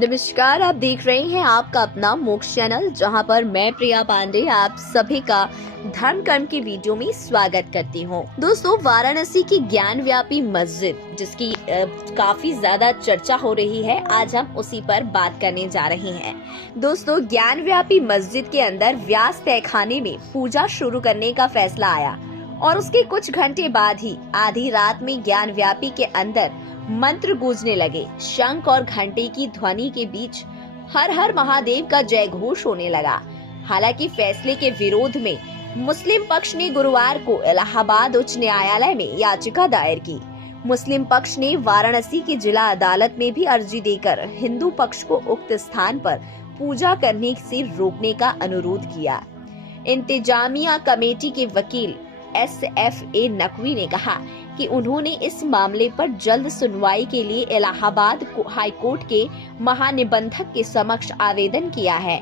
नमस्कार, आप देख रहे हैं आपका अपना मोक्ष चैनल, जहां पर मैं प्रिया पांडे आप सभी का धर्म कर्म की वीडियो में स्वागत करती हूं। दोस्तों, वाराणसी की ज्ञान व्यापी मस्जिद, जिसकी काफी ज्यादा चर्चा हो रही है, आज हम उसी पर बात करने जा रहे हैं। दोस्तों, ज्ञान व्यापी मस्जिद के अंदर व्यास तहखाने में पूजा शुरू करने का फैसला आया और उसके कुछ घंटे बाद ही आधी रात में ज्ञान व्यापी के अंदर मंत्र गूंजने लगे। शंख और घंटे की ध्वनि के बीच हर हर महादेव का जय घोष होने लगा। हालांकि फैसले के विरोध में मुस्लिम पक्ष ने गुरुवार को इलाहाबाद उच्च न्यायालय में याचिका दायर की। मुस्लिम पक्ष ने वाराणसी की जिला अदालत में भी अर्जी देकर हिंदू पक्ष को उक्त स्थान पर पूजा करने से रोकने का अनुरोध किया। इंतजामिया कमेटी के वकील SFA नकवी ने कहा कि उन्होंने इस मामले पर जल्द सुनवाई के लिए इलाहाबाद हाईकोर्ट के महानिबंधक के समक्ष आवेदन किया है।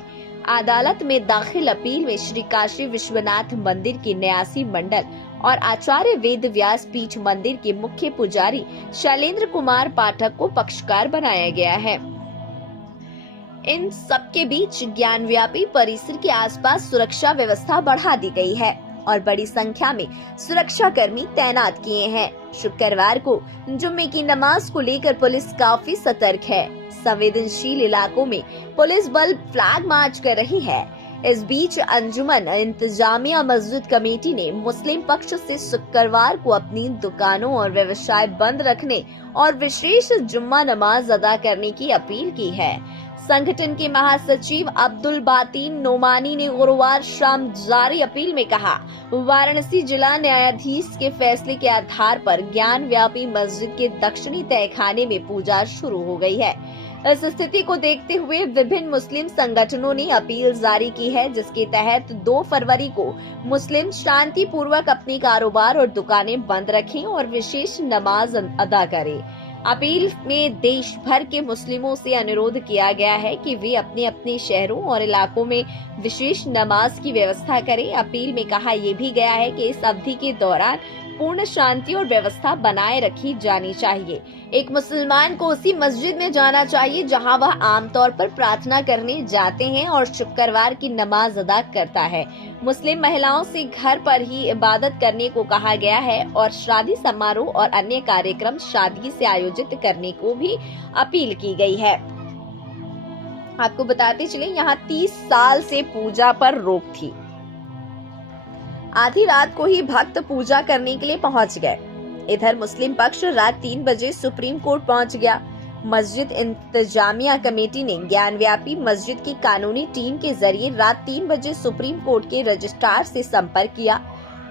अदालत में दाखिल अपील में श्री काशी विश्वनाथ मंदिर के न्यासी मंडल और आचार्य वेद व्यास पीठ मंदिर के मुख्य पुजारी शैलेंद्र कुमार पाठक को पक्षकार बनाया गया है। इन सबके बीच ज्ञानव्यापी परिसर के आसपास सुरक्षा व्यवस्था बढ़ा दी गई है और बड़ी संख्या में सुरक्षा कर्मी तैनात किए हैं। शुक्रवार को जुम्मे की नमाज को लेकर पुलिस काफी सतर्क है। संवेदनशील इलाकों में पुलिस बल फ्लैग मार्च कर रही है। इस बीच अंजुमन इंतजामिया मस्जिद कमेटी ने मुस्लिम पक्ष से शुक्रवार को अपनी दुकानों और व्यवसाय बंद रखने और विशेष जुम्मा नमाज अदा करने की अपील की है। संगठन के महासचिव अब्दुल बातीन नोमानी ने गुरुवार शाम जारी अपील में कहा, वाराणसी जिला न्यायाधीश के फैसले के आधार पर ज्ञान व्यापी मस्जिद के दक्षिणी तहखाने में पूजा शुरू हो गई है। इस स्थिति को देखते हुए विभिन्न मुस्लिम संगठनों ने अपील जारी की है, जिसके तहत 2 फरवरी को मुस्लिम शांति पूर्वक अपने कारोबार और दुकानें बंद रखें और विशेष नमाज अदा करें। अपील में देश भर के मुस्लिमों से अनुरोध किया गया है कि वे अपने अपने शहरों और इलाकों में विशेष नमाज की व्यवस्था करें। अपील में कहा यह भी गया है कि इस अवधि के दौरान पूर्ण शांति और व्यवस्था बनाए रखी जानी चाहिए। एक मुसलमान को उसी मस्जिद में जाना चाहिए जहां वह आमतौर पर प्रार्थना करने जाते हैं और शुक्रवार की नमाज अदा करता है। मुस्लिम महिलाओं से घर पर ही इबादत करने को कहा गया है और शादी समारोह और अन्य कार्यक्रम शादी से आयोजित करने को भी अपील की गई है। आपको बताते चले, यहाँ 30 साल से पूजा पर रोक थी। आधी रात को ही भक्त पूजा करने के लिए पहुंच गए। इधर मुस्लिम पक्ष रात 3 बजे सुप्रीम कोर्ट पहुंच गया। मस्जिद इंतजामिया कमेटी ने ज्ञानव्यापी मस्जिद की कानूनी टीम के जरिए रात 3 बजे सुप्रीम कोर्ट के रजिस्ट्रार से संपर्क किया।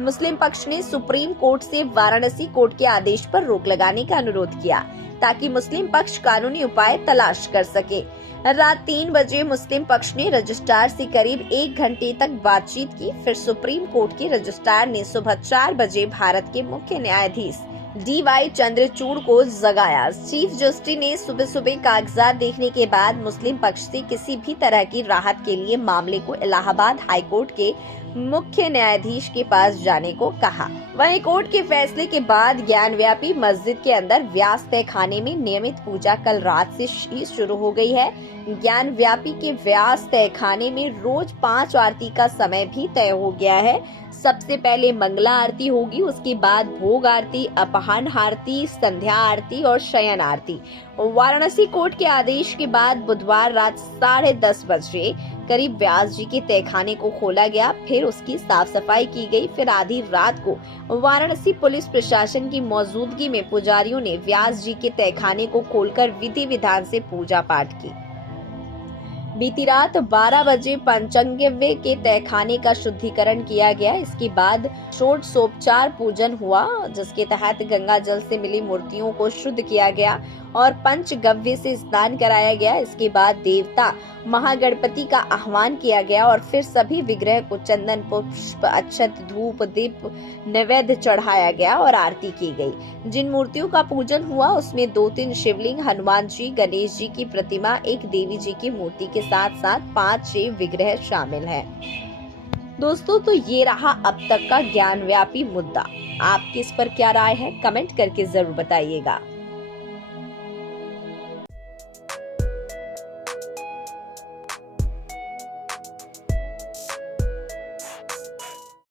मुस्लिम पक्ष ने सुप्रीम कोर्ट से वाराणसी कोर्ट के आदेश पर रोक लगाने का अनुरोध किया ताकि मुस्लिम पक्ष कानूनी उपाय तलाश कर सके। रात 3 बजे मुस्लिम पक्ष ने रजिस्ट्रार से करीब 1 घंटे तक बातचीत की। फिर सुप्रीम कोर्ट के रजिस्ट्रार ने सुबह 4 बजे भारत के मुख्य न्यायाधीश DY चंद्रचूड़ को जगाया। चीफ जस्टिस ने सुबह सुबह कागजात देखने के बाद मुस्लिम पक्ष से किसी भी तरह की राहत के लिए मामले को इलाहाबाद हाईकोर्ट के मुख्य न्यायाधीश के पास जाने को कहा। वहीं कोर्ट के फैसले के बाद ज्ञानव्यापी मस्जिद के अंदर व्यास तहखाने में नियमित पूजा कल रात से ही शुरू हो गई है। ज्ञानव्यापी के व्यास तहखाने में रोज 5 आरती का समय भी तय हो गया है। सबसे पहले मंगला आरती होगी, उसके बाद भोग आरती, अपहन आरती, संध्या आरती और शयन आरती। वाराणसी कोर्ट के आदेश के बाद बुधवार रात 10:30 बजे करीब व्यास जी के तहखाने को खोला गया। फिर उसकी साफ सफाई की गई। फिर आधी रात को वाराणसी पुलिस प्रशासन की मौजूदगी में पुजारियों ने व्यास जी के तहखाने को खोलकर विधि विधान से पूजा पाठ की। बीती रात 12 बजे पंचगव्य के तहखाने का शुद्धिकरण किया गया। इसके बाद षोडशोपचार पूजन हुआ, जिसके तहत गंगा जल से मिली मूर्तियों को शुद्ध किया गया और पंचगव्य से स्नान कराया गया। इसके बाद देवता महागणपति का आह्वान किया गया और फिर सभी विग्रह को चंदन, पुष्प, अक्षत, धूप, दीप नैवेद्य चढ़ाया गया और आरती की गई। जिन मूर्तियों का पूजन हुआ उसमें 2-3 शिवलिंग, हनुमान जी, गणेश जी की प्रतिमा, एक देवी जी की मूर्ति के साथ साथ 5-6 विग्रह शामिल है। दोस्तों, तो ये रहा अब तक का ज्ञानव्यापी मुद्दा। आपकी इस पर क्या राय है, कमेंट करके जरूर बताइएगा।